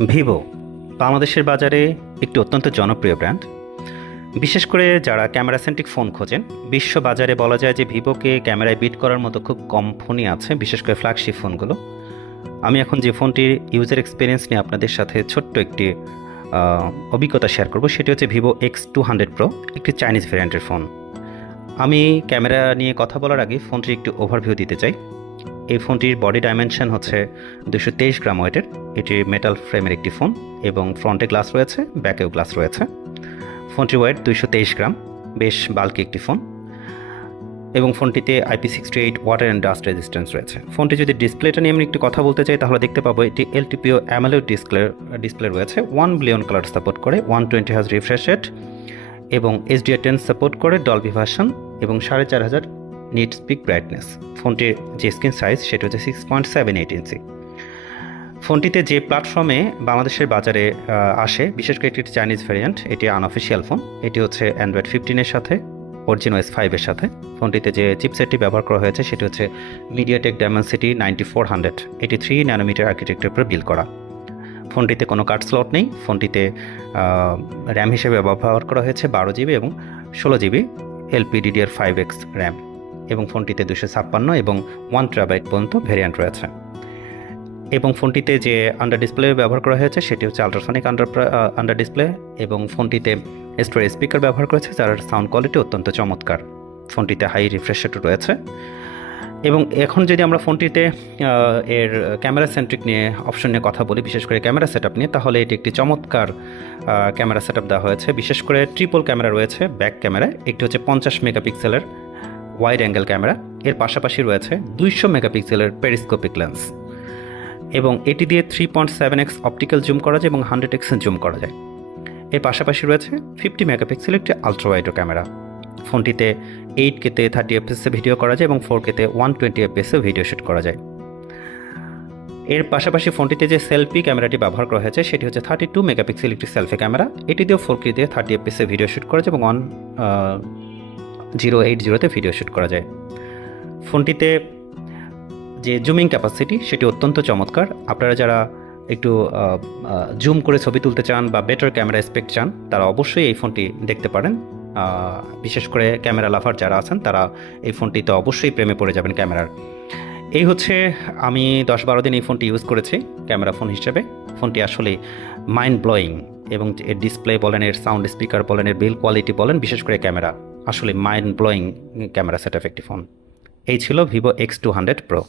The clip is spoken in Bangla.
ভিভো বাংলাদেশের বাজারে একটি অত্যন্ত জনপ্রিয় ব্র্যান্ড বিশেষ করে যারা ক্যামেরা সেন্ট্রিক ফোন খোঁজেন, বিশ্ব বাজারে বলা যায় যে ভিভোকে ক্যামেরায় বিট করার মতো খুব কম ফোনই আছে, বিশেষ করে ফ্ল্যাগশিপ ফোনগুলো আমি এখন যে ফোনটির ইউজার এক্সপিরিয়েন্স নিয়ে আপনাদের সাথে ছোট্ট একটি অভিজ্ঞতা শেয়ার করব, সেটি হচ্ছে Vivo X two hundred pro একটি চাইনিজ ভ্যারিয়েন্টের ফোন আমি ক্যামেরা নিয়ে কথা বলার আগে ফোনটির একটু ওভারভিউ দিতে চাই। এই ফোনটির বডি ডাইমেনশন হচ্ছে দুশো তেইশ গ্রাম ওয়েটের এটি মেটাল ফ্রেমের একটি ফোন এবং ফ্রন্টে গ্লাস রয়েছে ব্যাকেও গ্লাস রয়েছে। ফোনটির ওয়েট দুইশো তেইশ গ্রাম বেশ বাল্কি একটি ফোন এবং ফোনটিতে I P sixty eight water and dust resistance রয়েছে। ফোনটি যদি ডিসপ্লেটা নিয়ে আমি একটু কথা বলতে চাই, তাহলে দেখতে পাবো এটি এলটিপিও অ্যামেলো ডিসপ্লে ডিসপ্লে রয়েছে। ওয়ান বিলিয়ন কালার সাপোর্ট করে ওয়ান টোয়েন্টি হাজ রিফ্রেশ রেট এবং এইচডিআর টেন সাপোর্ট করে ডলবি ভার্সন এবং সাড়ে চার হাজার নিট স্পিক ব্রাইটনেস ফোনটির যে স্ক্রিন সাইজ সেটা হচ্ছে six point seven eight inch ফোনটিতে যে প্ল্যাটফর্মে বাংলাদেশের বাজারে আসে, বিশেষ করে একটি চাইনিজ ভ্যারিয়েন্ট এটি আনঅফিসিয়াল ফোন এটি হচ্ছে অ্যান্ড্রয়েড ফিফটিনের সাথে অরিজিন ওয়েস ফাইভের সাথে। ফোনটিতে যে চিপসেটটি ব্যবহার করা হয়েছে, সেটি হচ্ছে MediaTek Dimensity ninety four hundred এটি থ্রি ন্যানোমিটার আর্কিটেক্টের উপর বিল করা। ফোনটিতে কোনো কার্ড স্লট নেই। ফোনটিতে র্যাম হিসেবে ব্যবহার করা হয়েছে বারো জিবি এবং ষোলো GB L P D D R five X RAM এবং ফোনটিতে দুশো ছাপ্পান্ন এবং ওয়ান ট্রাবাইট পর্যন্ত ভেরিয়েন্ট রয়েছে। এবং ফোনটিতে যে আন্ডার ডিসপ্লে ব্যবহার করা হয়েছে, সেটি হচ্ছে আল্ট্রাসনিক আন্ডার আন্ডার ডিসপ্লে এবং ফোনটিতে স্টোরেজ স্পিকার ব্যবহার করেছে, যার সাউন্ড কোয়ালিটি অত্যন্ত চমৎকার। ফোনটিতে হাই রিফ্রেশ রেটও রয়েছে। এবং এখন যদি আমরা ফোনটিতে এর ক্যামেরা সেন্ট্রিক নিয়ে অপশন নিয়ে কথা বলি, বিশেষ করে ক্যামেরা সেটআপ নিয়ে, তাহলে এটি একটি চমৎকার ক্যামেরা সেটআপ দেওয়া হয়েছে। বিশেষ করে ট্রিপল ক্যামেরা রয়েছে ব্যাক ক্যামেরা একটি হচ্ছে পঞ্চাশ মেগাপিক্সেলের ওয়াইড অ্যাঙ্গেল ক্যামেরা এর পাশাপাশি রয়েছে দুইশো মেগাপিক্সেলের পেরিস্কোপিক লেন্স এবং এটি দিয়ে three point seven X optical zoom করা যায় এবং হান্ড্রেড এক্স জুম করা যায়। এর পাশাপাশি রয়েছে ফিফটি মেগাপিক্সেল একটি আলট্রাওয়াইডো ক্যামেরা ফোনটিতে এইট কেতে থার্টি এফপিএসে ভিডিও করা যায় এবং ফোর কেতে ওয়ান টোয়েন্টি এফপিএসে ভিডিও শুট করা যায়। এর পাশাপাশি ফোনটিতে যে সেলফি ক্যামেরাটি ব্যবহার করা হয়েছে, সেটি হচ্ছে থার্টি টু মেগাপিক্সেল একটি সেলফি ক্যামেরা এটি দিয়েও ফোর কে দিয়ে থার্টি এফপিএসে ভিডিও করা যায় এবং ওয়ান জিরো এইট জিরোতে ভিডিও শুট করা যায়। ফোনটিতে যে জুমিং ক্যাপাসিটি সেটি অত্যন্ত চমৎকার। আপনারা যারা একটু জুম করে ছবি তুলতে চান বা বেটার ক্যামেরা স্পেক্ট চান, তারা অবশ্যই এই ফোনটি দেখতে পারেন। বিশেষ করে ক্যামেরা লাভার যারা আছেন, তারা এই ফোনটিতে অবশ্যই প্রেমে পড়ে যাবেন ক্যামেরার এই হচ্ছে আমি দশ বারো দিন এই ফোনটি ইউজ করেছি ক্যামেরা ফোন হিসেবে। ফোনটি আসলে মাইন্ড ব্লোয়িং এবং এর ডিসপ্লে বলেন, এর সাউন্ড স্পিকার বলেন, এর বিল কোয়ালিটি বলেন, বিশেষ করে ক্যামেরা আসলে মাইন্ড ব্লোয়িং ক্যামেরা সেট একটি ফোন এই ছিল Vivo X two hundred pro